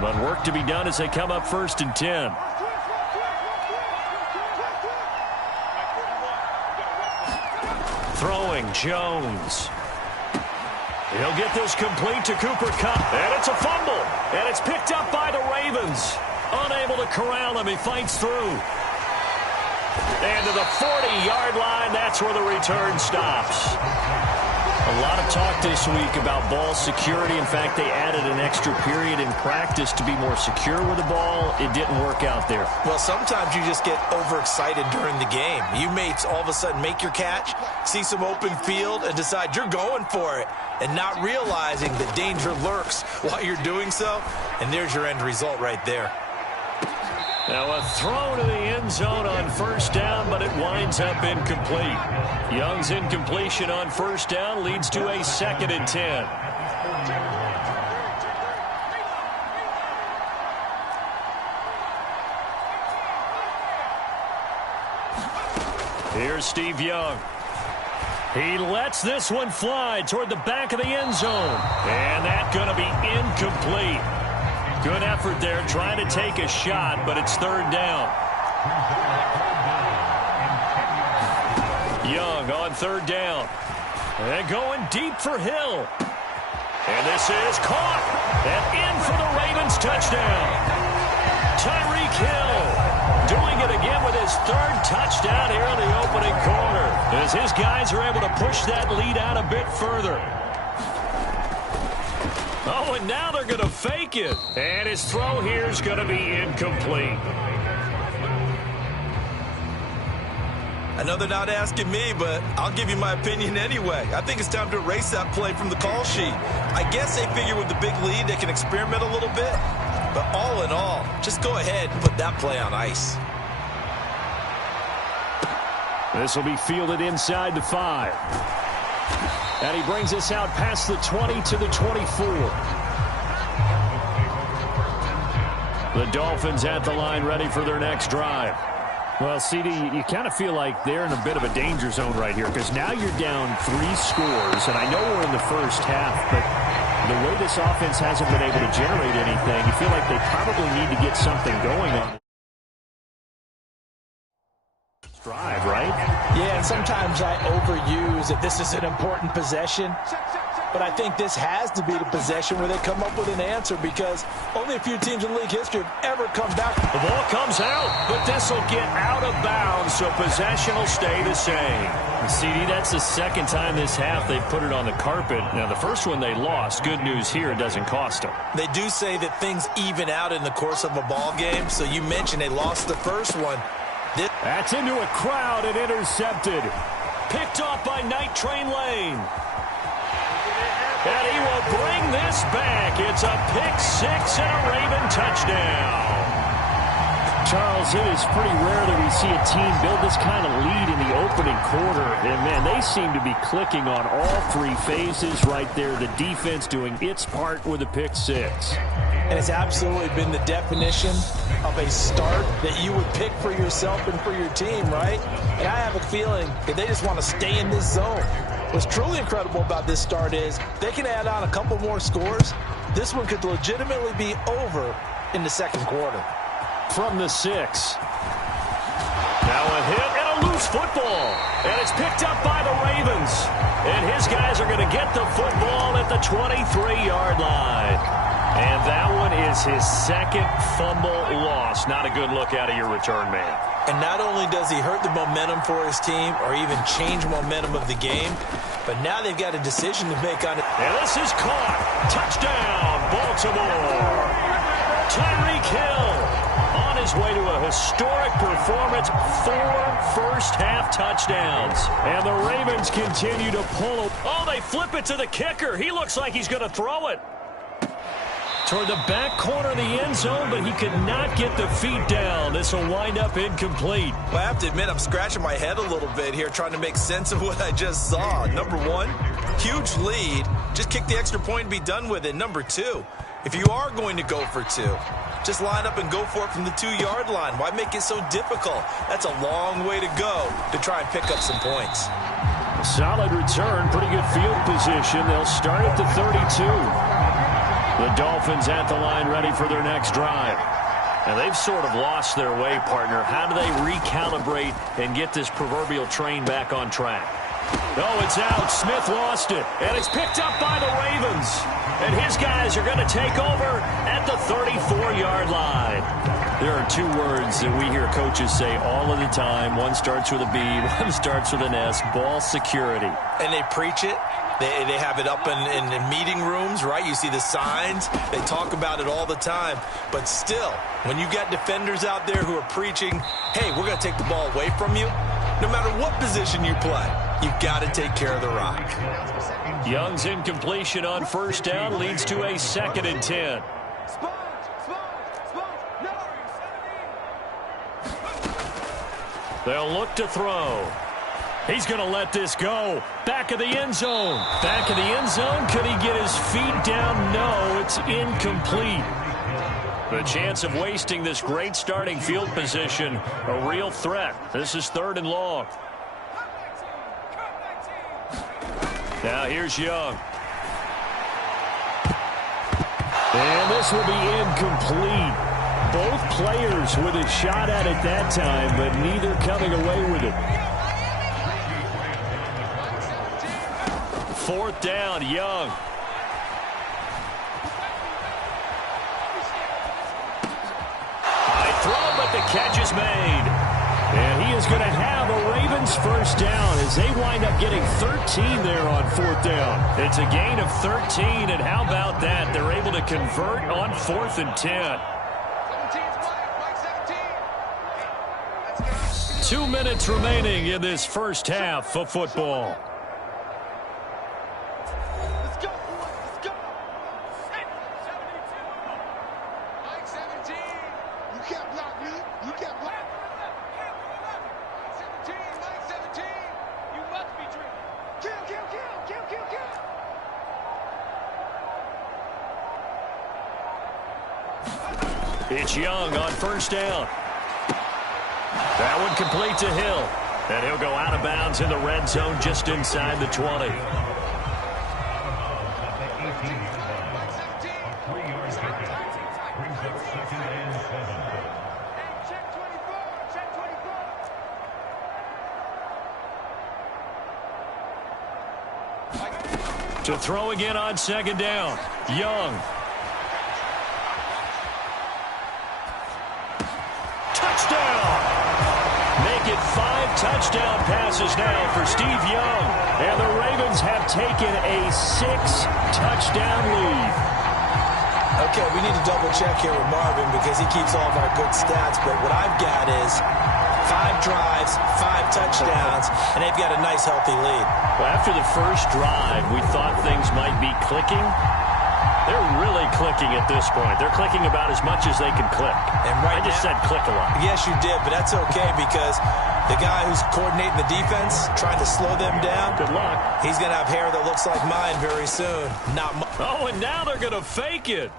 But work to be done as they come up 1st and 10. Throwing Jones. He'll get this complete to Cooper Kupp. And it's a fumble. And it's picked up by the Ravens. Unable to corral him. He fights through. And to the 40-yard line, that's where the return stops. A lot of talk this week about ball security. In fact, they added an extra period in practice to be more secure with the ball. It didn't work out there. Well, sometimes you just get overexcited during the game. You may all of a sudden make your catch, see some open field, and decide you're going for it, and not realizing that danger lurks while you're doing so. And there's your end result right there. Now a throw to the end zone on 1st down, but it winds up incomplete. Young's incompletion on 1st down leads to a 2nd and 10. Here's Steve Young. He lets this one fly toward the back of the end zone. And that's going to be incomplete. Good effort there, trying to take a shot, but it's 3rd down. Young on 3rd down. And going deep for Hill. And this is caught. And in for the Ravens touchdown. Tyreek Hill doing it again with his 3rd touchdown here in the opening quarter, as his guys are able to push that lead out a bit further. Oh, and now they're going to fake it. And his throw here is going to be incomplete. I know they're not asking me, but I'll give you my opinion anyway. I think it's time to erase that play from the call sheet. I guess they figure with the big lead they can experiment a little bit. But all in all, just go ahead and put that play on ice. This will be fielded inside the 5. And he brings us out past the 20 to the 24. The Dolphins at the line, ready for their next drive. Well, CD, you kind of feel like they're in a bit of a danger zone right here, because now you're down 3 scores, and I know we're in the first half, but the way this offense hasn't been able to generate anything, you feel like they probably need to get something going on this drive, right? Yeah, and sometimes I overuse that this is an important possession. But I think this has to be the possession where they come up with an answer, because only a few teams in league history have ever come back. The ball comes out, but this will get out of bounds, so possession will stay the same. CD, that's the 2nd time this half they put it on the carpet. Now, the first one they lost. Good news here, it doesn't cost them. They do say that things even out in the course of a ball game, so you mentioned they lost the first one. That's into a crowd and intercepted. Picked off by Night Train Lane. And he will bring this back. It's a pick-6 and a Raven touchdown. Charles, it is pretty rare that we see a team build this kind of lead in the opening quarter. And, man, they seem to be clicking on all 3 phases right there. The defense doing its part with a pick-6. And it's absolutely been the definition of a start that you would pick for yourself and for your team, right? And I have a feeling that they just want to stay in this zone. What's truly incredible about this start is they can add on a couple more scores. This one could legitimately be over in the 2nd quarter. From the 6. Now a hit and a loose football. And it's picked up by the Ravens. And his guys are going to get the football at the 23-yard line. And that one is his 2nd fumble loss. Not a good look out of your return man. And not only does he hurt the momentum for his team or even change momentum of the game, but now they've got a decision to make on it. And this is caught. Touchdown, Baltimore. Tyreek Hill on his way to a historic performance. 4 first-half touchdowns. And the Ravens continue to pull. Oh, they flip it to the kicker. He looks like he's going to throw it toward the back corner of the end zone, but he could not get the feet down. This will wind up incomplete. Well, I have to admit, I'm scratching my head a little bit here trying to make sense of what I just saw. Number 1, huge lead. Just kick the extra point and be done with it. Number 2, if you are going to go for 2, just line up and go for it from the 2-yard line. Why make it so difficult? That's a long way to go to try and pick up some points. Solid return, pretty good field position. They'll start at the 32. The Dolphins at the line ready for their next drive. And they've sort of lost their way, partner. How do they recalibrate and get this proverbial train back on track? Oh, it's out. Smith lost it. And it's picked up by the Ravens. And his guys are going to take over at the 34-yard line. There are two words that we hear coaches say all of the time. One starts with a B, one starts with an S. Ball security. And they preach it. They have it up in meeting rooms, right? You see the signs. They talk about it all the time. But still, when you got defenders out there who are preaching, hey, we're going to take the ball away from you, no matter what position you play, you've got to take care of the rock. Young's incompletion on first down leads to a 2nd and 10. They'll look to throw. He's going to let this go. Back of the end zone. Back of the end zone. Could he get his feet down? No, it's incomplete. The chance of wasting this great starting field position, a real threat. This is 3rd and long. Now here's Young. And this will be incomplete. Both players with a shot at it that time, but neither coming away with it. 4th down, Young. High throw, but the catch is made. And he is going to have a Ravens first down as they wind up getting 13 there on 4th down. It's a gain of 13, and how about that? They're able to convert on 4th and 10. 2 minutes remaining in this first half of football. It's Young on first down. That one complete to Hill. And he'll go out of bounds in the red zone just inside the 20. To throw again on 2nd down. Young. Make it 5 touchdown passes now for Steve Young. And the Ravens have taken a 6-touchdown lead. Okay, we need to double check here with Marvin because he keeps all of our good stats. But what I've got is 5 drives, 5 touchdowns, and they've got a nice, healthy lead. Well, after the first drive, we thought things might be clicking. They're really clicking at this point. They're clicking about as much as they can click. And right I just said click a lot. Yes, you did, but that's okay because the guy who's coordinating the defense, trying to slow them down, good luck. He's going to have hair that looks like mine very soon. Oh, and now they're going to fake it.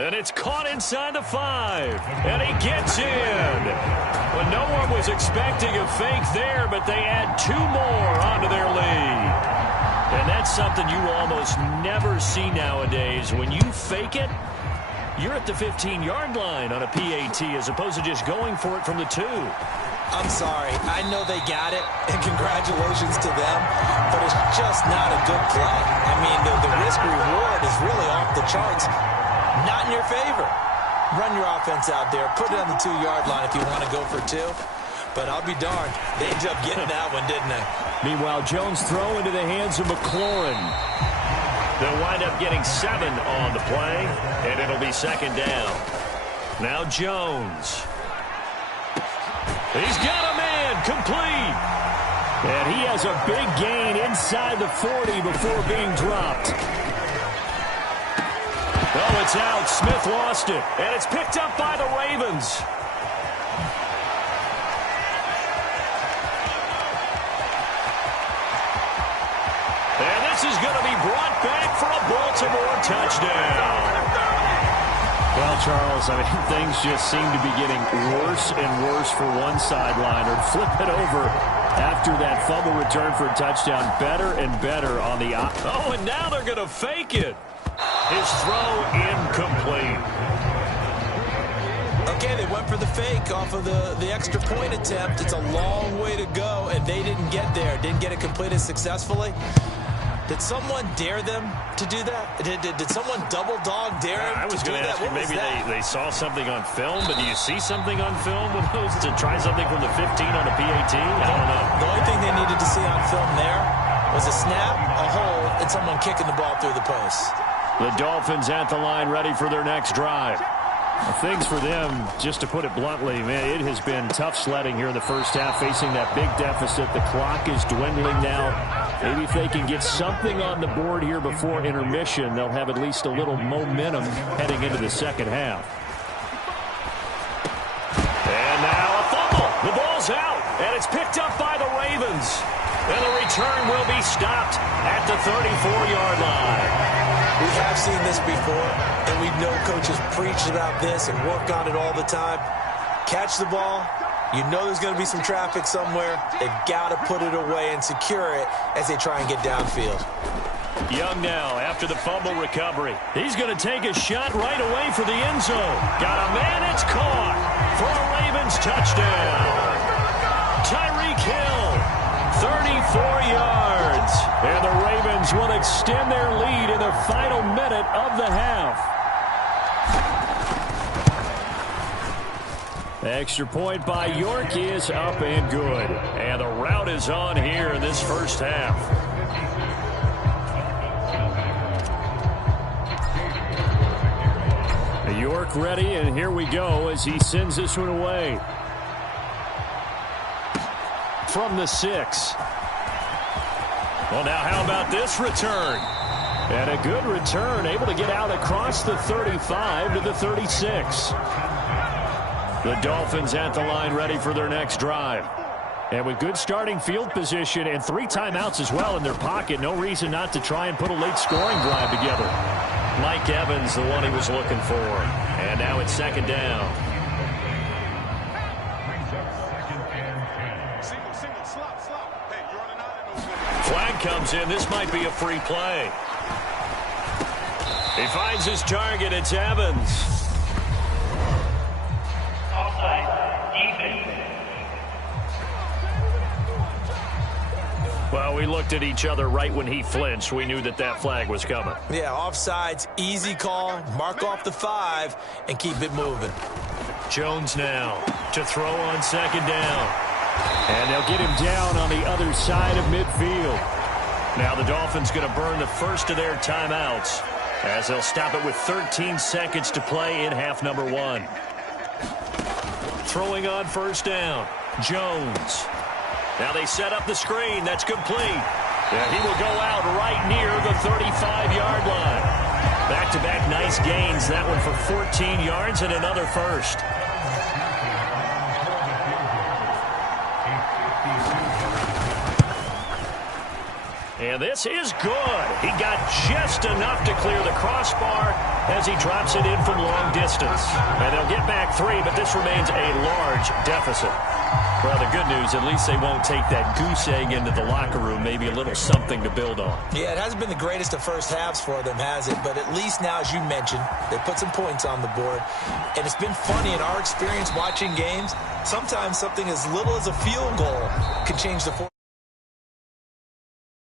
And it's caught inside the 5. And he gets in. Well, no one was expecting a fake there, but they add 2 more onto their lead. And that's something you almost never see nowadays. When you fake it, you're at the 15-yard line on a PAT as opposed to just going for it from the 2. I'm sorry. I know they got it, and congratulations to them, but it's just not a good play. I mean, the risk-reward is really off the charts. Not in your favor. Run your offense out there. Put it on the 2-yard line if you want to go for 2. But I'll be darned. They ended up getting that one, didn't they? Meanwhile, Jones throw into the hands of McLaurin. They'll wind up getting 7 on the play, and it'll be 2nd down. Now Jones. He's got a man complete. And he has a big gain inside the 40 before being dropped. Oh, it's out. Smith lost it. And it's picked up by the Ravens. And this is going to be brought back for a Baltimore touchdown. Well, Charles, I mean, things just seem to be getting worse and worse for one sideline. Or flip it over after that fumble return for a touchdown. Better and better on the... Oh, and now they're going to fake it. His throw incomplete. Okay, they went for the fake off of the extra point attempt. It's a long way to go, and they didn't get there. Didn't get it completed successfully. Did someone dare them to do that? Did someone double dog dare them I was going to ask you, maybe they saw something on film, but do you see something on film with those to try something from the 15 on a PAT? I don't know. The only thing they needed to see on film there was a snap, a hold, and someone kicking the ball through the post. The Dolphins at the line ready for their next drive. Things for them, just to put it bluntly, man, it has been tough sledding here in the first half, facing that big deficit. The clock is dwindling now. Maybe if they can get something on the board here before intermission, they'll have at least a little momentum heading into the second half. And now a fumble. The ball's out, and it's picked up by the Ravens. And the return will be stopped at the 34-yard line. We have seen this before, and we know coaches preach about this and work on it all the time. Catch the ball. You know there's going to be some traffic somewhere. They've got to put it away and secure it as they try and get downfield. Young now after the fumble recovery. He's going to take a shot right away for the end zone. Got a man, it's caught for a Ravens touchdown. Tyreek Hill, 34 yards. And the Ravens will extend their lead in the final minute of the half. Extra point by York is up and good. And the route is on here in this first half. York ready, and here we go as he sends this one away. From the 6. Well, now how about this return? And a good return, able to get out across the 35 to the 36. The Dolphins at the line ready for their next drive. And with good starting field position and 3 timeouts as well in their pocket, no reason not to try and put a late scoring drive together. Mike Evans, the one he was looking for. And now it's second down. Flag comes in. This might be a free play. He finds his target. It's Evans. Well, we looked at each other right when he flinched. We knew that that flag was coming. Yeah, offsides, easy call. Mark off the 5 and keep it moving. Jones now to throw on second down. And they'll get him down on the other side of midfield. Now the Dolphins going to burn the first of their timeouts as they'll stop it with 13 seconds to play in half number 1. Throwing on first down, Jones. Now they set up the screen. That's complete. And he will go out right near the 35-yard line. Back-to-back nice gains. That one for 14 yards and another first. And this is good. He got just enough to clear the crossbar as he drops it in from long distance. And they'll get back 3, but this remains a large deficit. Well, the good news, at least they won't take that goose egg into the locker room. Maybe a little something to build on. Yeah, it hasn't been the greatest of first halves for them, has it? But at least now, as you mentioned, they put some points on the board. And it's been funny in our experience watching games. Sometimes something as little as a field goal can change the